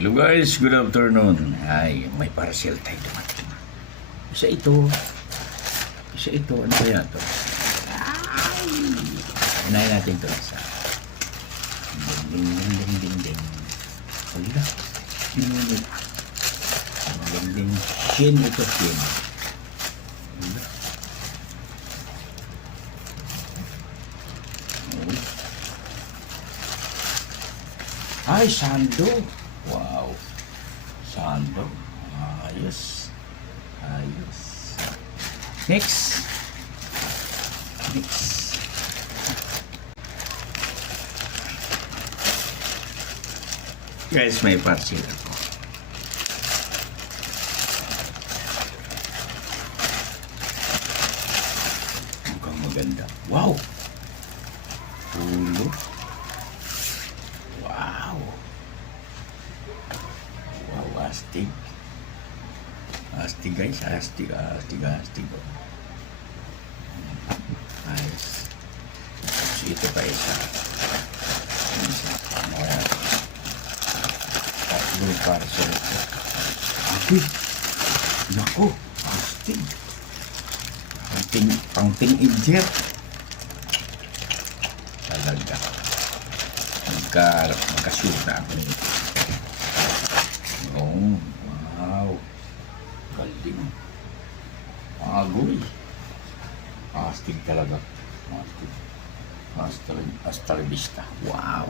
Hello guys, good afternoon. Ay, may parcel tayo dumating. Isa ito. Ano kaya ito? Ay! Inayin natin ito isa. Ding, ding, ding, ding, ding. Wala. Ding, ding. Shin ito, shin. Wala. Ay, sando. Wow. Sando. Ayos. Next. Guys, may parcel ako. Mukhang maganda. Wow! Ulo. Wow, astig. Astig guys, astig. Ayos. Tapos ito pa isa. Tatlong parcel ito. Astig. Naku, astig. Pang-ting idyet. Talaga. Magka-shoot na ako nito. Oh, wow. Galing. Agoy. Astig talaga. Astig. Hasta la vista. Wow.